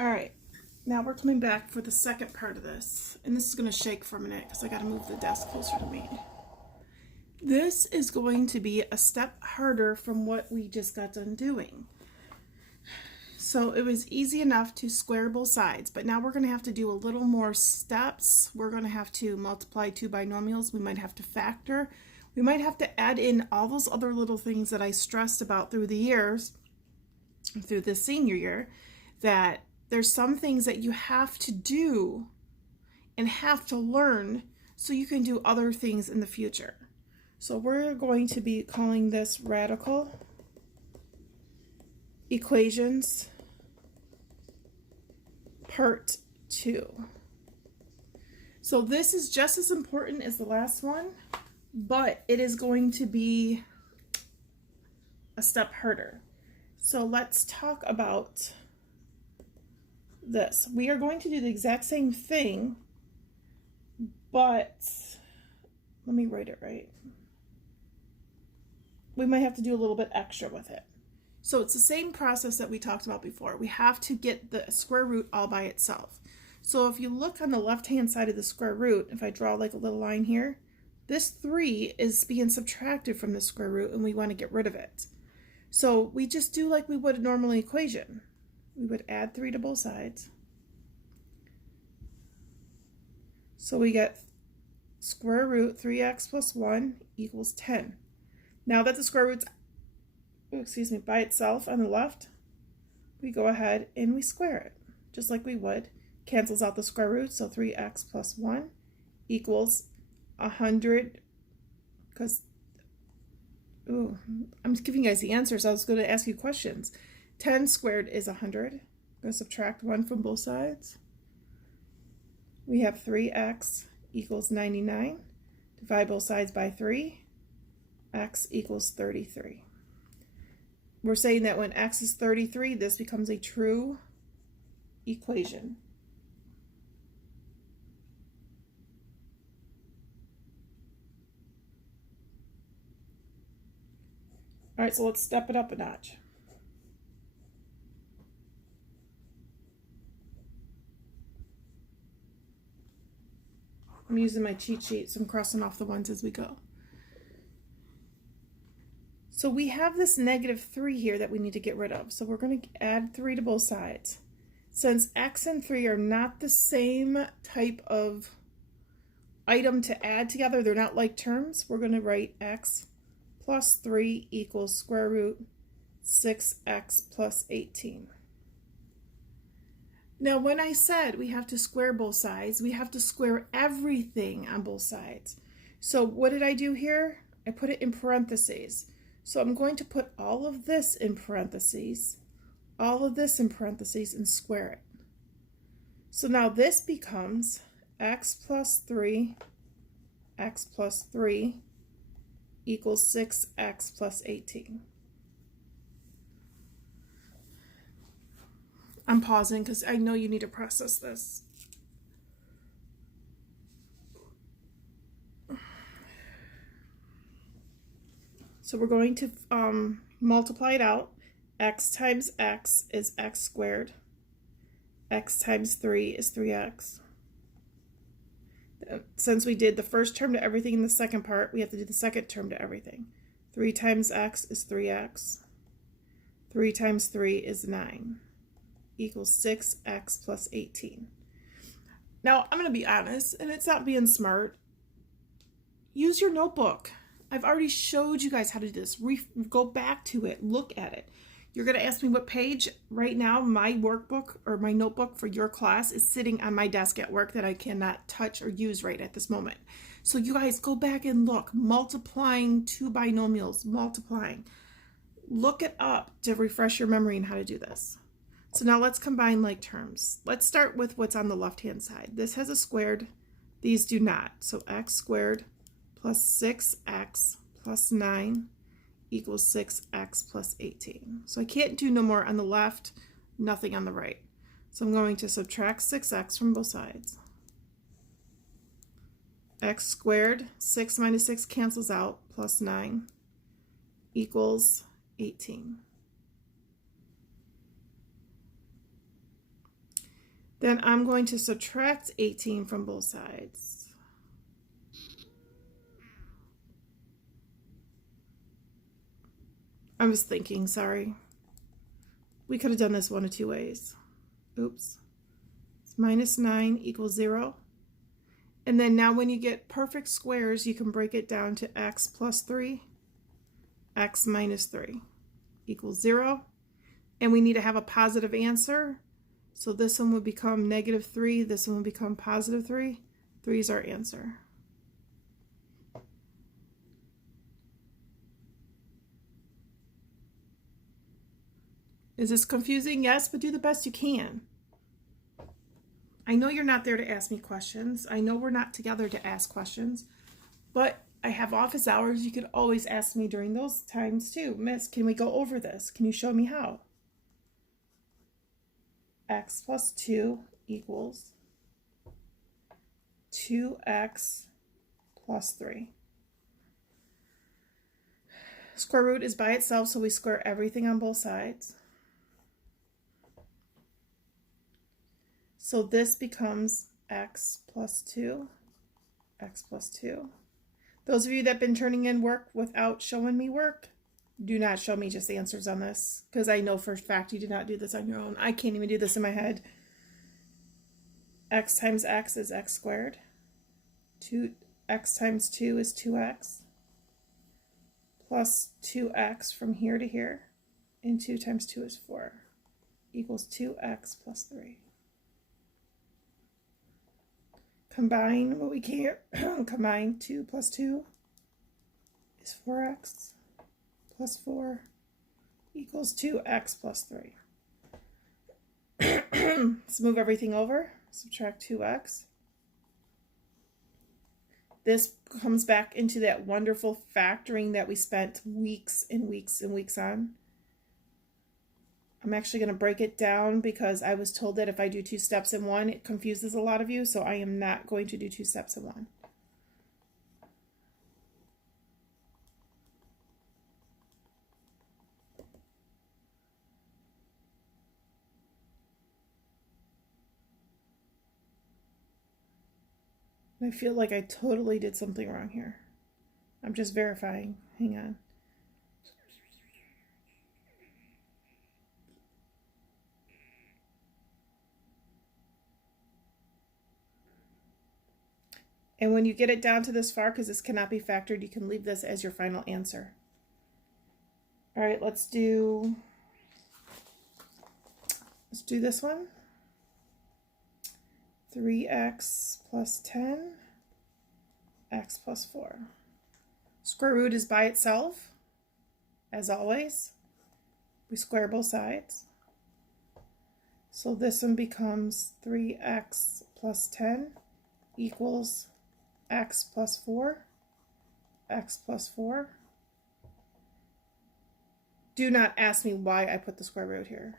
All right, now we're coming back for the second part of this. And this is going to shake for a minute because I got to move the desk closer to me. This is going to be a step harder from what we just got done doing. So it was easy enough to square both sides, but now we're going to have to do a little more steps. We're going to have to multiply two binomials. We might have to factor. We might have to add in all those other little things that I stressed about through the years, through the senior year, that there's some things that you have to do and have to learn so you can do other things in the future. So we're going to be calling this radical equations part 2. So this is just as important as the last one, but it is going to be a step harder. So let's talk about this. We are going to do the exact same thing, but let me write it right. We might have to do a little bit extra with it. So it's the same process that we talked about before. We have to get the square root all by itself. So if you look on the left-hand side of the square root, if I draw like a little line here, this 3 is being subtracted from the square root and we want to get rid of it. So we just do like we would a normal equation. We would add 3 to both sides. So we get square root 3x plus 1 equals 10. Now that the square root's, by itself on the left, we go ahead and we square it, just like we would. Cancels out the square root, so 3x plus 1 equals 100, because, I'm giving you guys the answers. I was going to ask you questions. 10 squared is 100. I'm going to subtract 1 from both sides. We have 3x equals 99. Divide both sides by 3. X equals 33. We're saying that when x is 33, this becomes a true equation. All right, so let's step it up a notch. I'm using my cheat sheet, so I'm crossing off the ones as we go. So we have this -3 here that we need to get rid of. So we're going to add 3 to both sides. Since x and 3 are not the same type of item to add together, they're not like terms, we're going to write x plus 3 equals square root 6x plus 18. Now when I said we have to square both sides, we have to square everything on both sides. So what did I do here? I put it in parentheses. So I'm going to put all of this in parentheses, all of this in parentheses, and square it. So now this becomes x plus 3 equals 6x plus 18. I'm pausing because I know you need to process this. So we're going to multiply it out. X times x is x squared. X times 3 is 3x. Since we did the first term to everything in the second part, we have to do the second term to everything. 3 times x is 3x. 3 times 3 is 9. Equals 6x plus 18. Now, I'm going to be honest, and it's not being smart. Use your notebook. I've already showed you guys how to do this. Go back to it. Look at it. You're going to ask me what page. Right now, my workbook or my notebook for your class is sitting on my desk at work that I cannot touch or use right at this moment. So you guys go back and look. Multiplying two binomials. Multiplying. Look it up to refresh your memory on how to do this. So now let's combine like terms. Let's start with what's on the left-hand side. This has a squared. These do not. So x squared plus 6x plus 9 equals 6x plus 18. So I can't do no more on the left, nothing on the right. So I'm going to subtract 6x from both sides. X squared, 6 minus 6 cancels out, plus 9 equals 18. Then I'm going to subtract 18 from both sides. I'm just thinking, sorry. We could have done this one of two ways. Oops. It's minus 9 equals 0. And then now when you get perfect squares, you can break it down to x plus 3, x minus 3 equals 0. And we need to have a positive answer. So this one would become negative 3. This one would become positive 3. 3 is our answer. Is this confusing? Yes, but do the best you can. I know you're not there to ask me questions. I know we're not together to ask questions, but I have office hours. You could always ask me during those times too. Miss, can we go over this? Can you show me how? X plus 2 equals 2x plus 3. Square root is by itself, so we square everything on both sides. So this becomes x plus 2, x plus 2. Those of you that have been turning in work without showing me work, do not show me just answers on this, because I know for a fact you did not do this on your own. I can't even do this in my head. X times x is x squared. 2x times 2 is 2x. Plus 2x from here to here. And 2 times 2 is 4. Equals 2x plus 3. Combine what we can. Combine 2 plus 2 is 4x. Plus 4 equals 2x plus 3. Let's move everything over. Subtract 2x. This comes back into that wonderful factoring that we spent weeks and weeks and weeks on. I'm actually going to break it down because I was told that if I do 2 steps in one, it confuses a lot of you, so I am not going to do 2 steps in one. I feel like I totally did something wrong here. I'm just verifying. Hang on. And when you get it down to this far, because this cannot be factored, you can leave this as your final answer. All right, let's do this one. 3x plus 10, x plus 4. Square root is by itself, as always. We square both sides. So this one becomes 3x plus 10 equals x plus 4, x plus 4. Do not ask me why I put the square root here.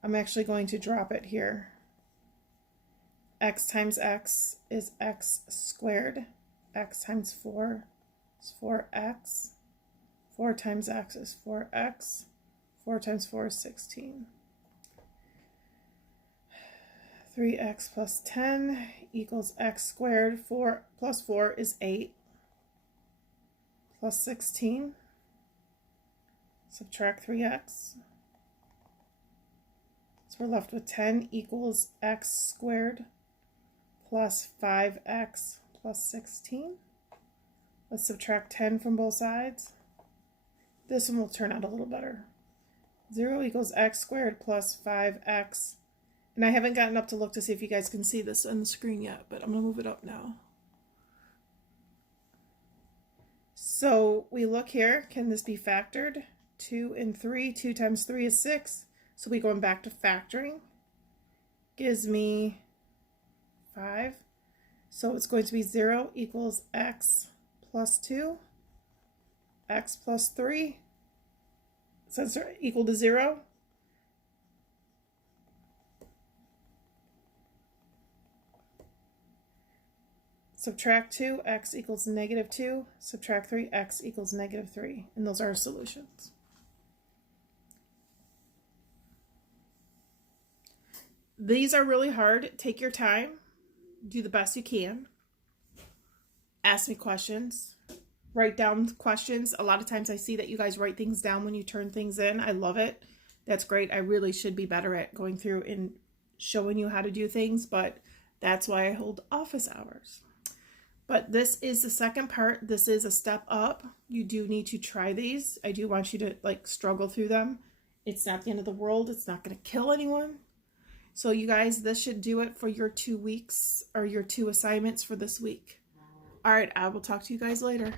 I'm actually going to drop it here. X times x is x squared. X times 4 is 4x. 4 times x is 4x. 4 times 4 is 16. 3x plus 10 equals x squared. 4 plus 4 is 8. Plus 16. Subtract 3x. So we're left with 10 equals x squared plus 5x plus 16. Let's subtract 10 from both sides. This one will turn out a little better. 0 equals x squared plus 5x. And I haven't gotten up to look to see if you guys can see this on the screen yet, but I'm going to move it up now. So we look here. Can this be factored? 2 and 3. 2 times 3 is 6. So we going back to factoring. Gives me 5. So it's going to be 0 equals x plus 2. X plus 3. Since they're equal to 0. Subtract 2, x equals negative 2. Subtract 3, x equals negative 3. And those are our solutions. These are really hard. Take your time. Do the best you can. Ask me questions. Write down questions. A lot of times I see that you guys write things down when you turn things in. I love it. That's great. I really should be better at going through and showing you how to do things, but that's why I hold office hours. But this is the second part. This is a step up. You do need to try these. I do want you to like struggle through them. It's not the end of the world. It's not going to kill anyone. So you guys, this should do it for your 2 weeks or your 2 assignments for this week. All right, I will talk to you guys later.